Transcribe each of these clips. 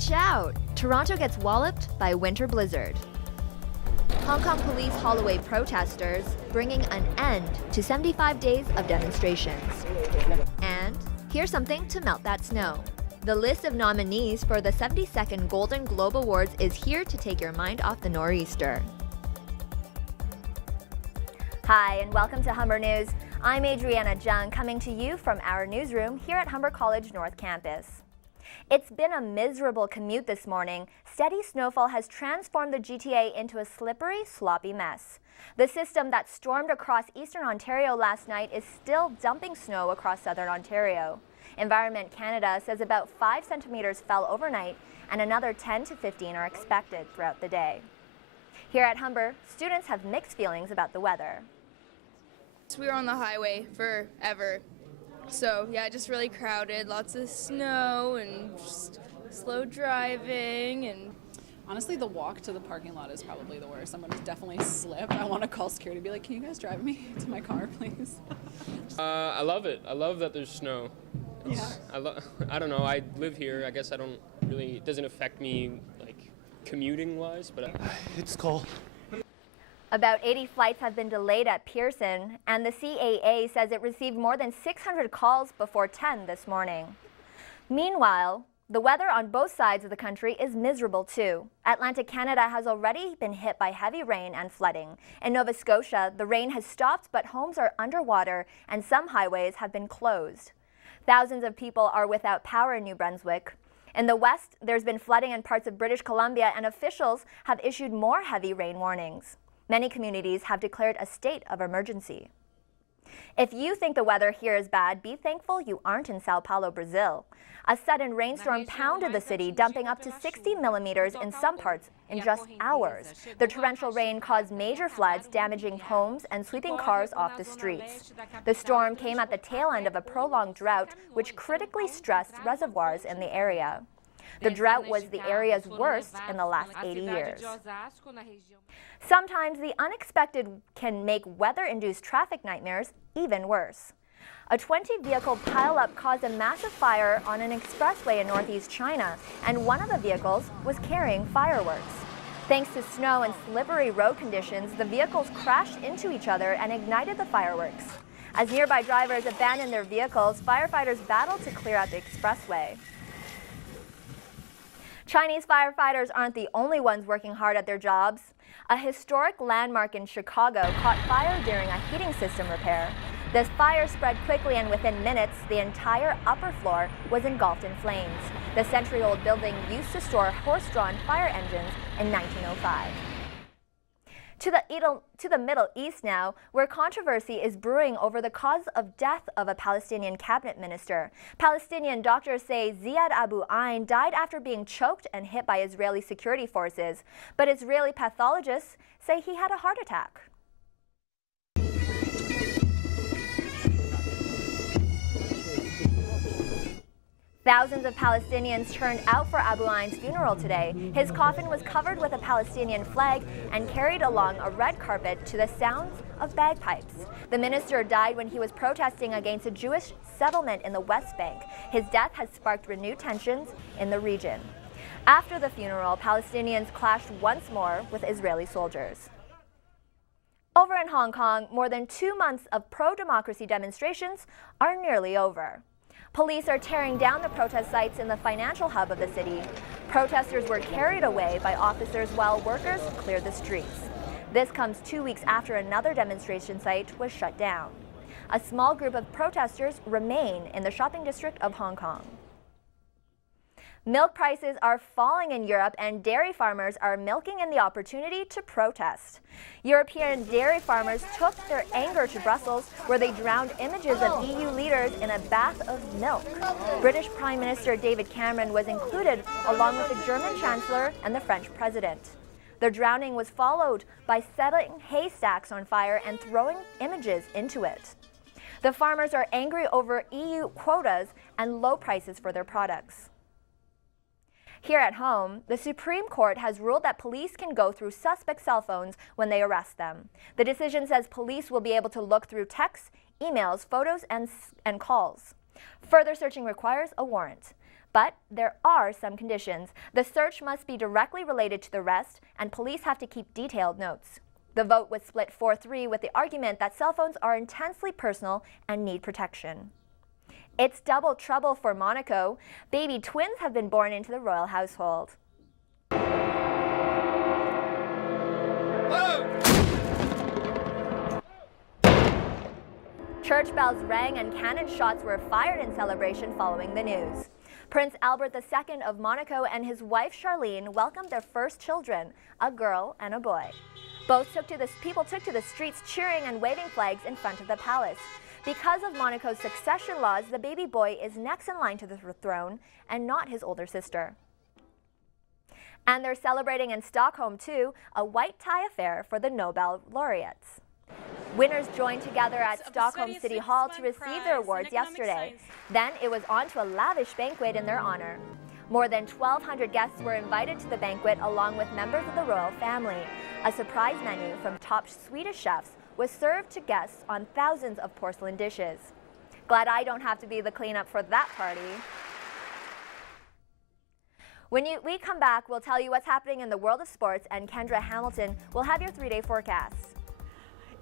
Watch out! Toronto gets walloped by winter blizzard. Hong Kong police haul away protesters, bringing an end to 75 days of demonstrations. And here's something to melt that snow. The list of nominees for the 72nd Golden Globe Awards is here to take your mind off the nor'easter. Hi, and welcome to Humber News. I'm Adriana Jung, coming to you from our newsroom here at Humber College North Campus. It's been a miserable commute this morning. Steady snowfall has transformed the GTA into a slippery, sloppy mess. The system that stormed across eastern Ontario last night is still dumping snow across southern Ontario. Environment Canada says about 5 centimeters fell overnight and another 10 to 15 are expected throughout the day. Here at Humber, students have mixed feelings about the weather. We were on the highway forever. So yeah, just really crowded, lots of snow and just slow driving. And honestly, the walk to the parking lot is probably the worst. I'm going to definitely slip. I want to call security and be like, can you guys drive me to my car, please? I love it. I love that there's snow. I don't know, I live here. I guess it doesn't affect me like commuting wise, but it's cold. About 80 flights have been delayed at Pearson, and the CAA says it received more than 600 calls before 10 this morning. Meanwhile, the weather on both sides of the country is miserable too. Atlantic Canada has already been hit by heavy rain and flooding. In Nova Scotia, the rain has stopped, but homes are underwater and some highways have been closed. Thousands of people are without power in New Brunswick. In the west, there's been flooding in parts of British Columbia, and officials have issued more heavy rain warnings. Many communities have declared a state of emergency. If you think the weather here is bad, be thankful you aren't in Sao Paulo, Brazil. A sudden rainstorm pounded the city, dumping up to 60 millimeters in some parts in just hours. The torrential rain caused major floods, damaging homes and sweeping cars off the streets. The storm came at the tail end of a prolonged drought, which critically stressed reservoirs in the area. The drought was the area's worst in the last 80 years. Sometimes the unexpected can make weather-induced traffic nightmares even worse. A 20-vehicle pileup caused a massive fire on an expressway in northeast China, and one of the vehicles was carrying fireworks. Thanks to snow and slippery road conditions, the vehicles crashed into each other and ignited the fireworks. As nearby drivers abandoned their vehicles, firefighters battled to clear out the expressway. Chinese firefighters aren't the only ones working hard at their jobs. A historic landmark in Chicago caught fire during a heating system repair. The fire spread quickly, and within minutes, the entire upper floor was engulfed in flames. The century-old building used to store horse-drawn fire engines in 1905. To the Middle East now, where controversy is brewing over the cause of death of a Palestinian cabinet minister. Palestinian doctors say Ziad Abu Ain died after being choked and hit by Israeli security forces, but Israeli pathologists say he had a heart attack. Thousands of Palestinians turned out for Abu Ain's funeral today. His coffin was covered with a Palestinian flag and carried along a red carpet to the sounds of bagpipes. The minister died when he was protesting against a Jewish settlement in the West Bank. His death has sparked renewed tensions in the region. After the funeral, Palestinians clashed once more with Israeli soldiers. Over in Hong Kong, more than 2 months of pro-democracy demonstrations are nearly over. Police are tearing down the protest sites in the financial hub of the city. Protesters were carried away by officers while workers cleared the streets. This comes 2 weeks after another demonstration site was shut down. A small group of protesters remain in the shopping district of Hong Kong. Milk prices are falling in Europe, and dairy farmers are milking in the opportunity to protest. European dairy farmers took their anger to Brussels, where they drowned images of EU leaders in a bath of milk. British Prime Minister David Cameron was included, along with the German Chancellor and the French President. The drowning was followed by setting haystacks on fire and throwing images into it. The farmers are angry over EU quotas and low prices for their products. Here at home, the Supreme Court has ruled that police can go through suspect cell phones when they arrest them. The decision says police will be able to look through texts, emails, photos, and calls. Further searching requires a warrant. But there are some conditions. The search must be directly related to the arrest, and police have to keep detailed notes. The vote was split 4-3 with the argument that cell phones are intensely personal and need protection. It's double trouble for Monaco. Baby twins have been born into the royal household. Church bells rang and cannon shots were fired in celebration following the news. Prince Albert II of Monaco and his wife Charlene welcomed their first children, a girl and a boy. People took to the streets cheering and waving flags in front of the palace. Because of Monaco's succession laws, the baby boy is next in line to the throne and not his older sister. And they're celebrating in Stockholm too, a white tie affair for the Nobel laureates. Winners joined together at Stockholm City Hall to receive their awards yesterday. Then it was on to a lavish banquet in their honor. More than 1,200 guests were invited to the banquet along with members of the royal family. A surprise menu from top Swedish chefs was served to guests on thousands of porcelain dishes. Glad I don't have to be the cleanup for that party. When we come back, we'll tell you what's happening in the world of sports, and Kendra Hamilton will have your 3-day forecast.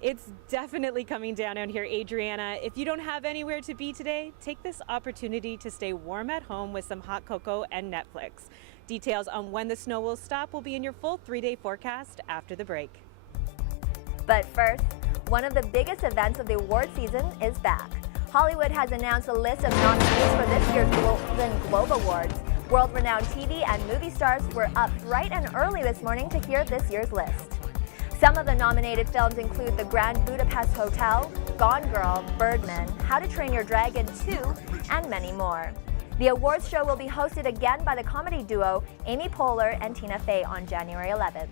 It's definitely coming down out here, Adriana. If you don't have anywhere to be today, take this opportunity to stay warm at home with some hot cocoa and Netflix. Details on when the snow will stop will be in your full 3-day forecast after the break. But first, one of the biggest events of the award season is back. Hollywood has announced a list of nominees for this year's Golden Globe Awards. World-renowned TV and movie stars were up bright and early this morning to hear this year's list. Some of the nominated films include The Grand Budapest Hotel, Gone Girl, Birdman, How to Train Your Dragon 2, and many more. The awards show will be hosted again by the comedy duo Amy Poehler and Tina Fey on January 11th.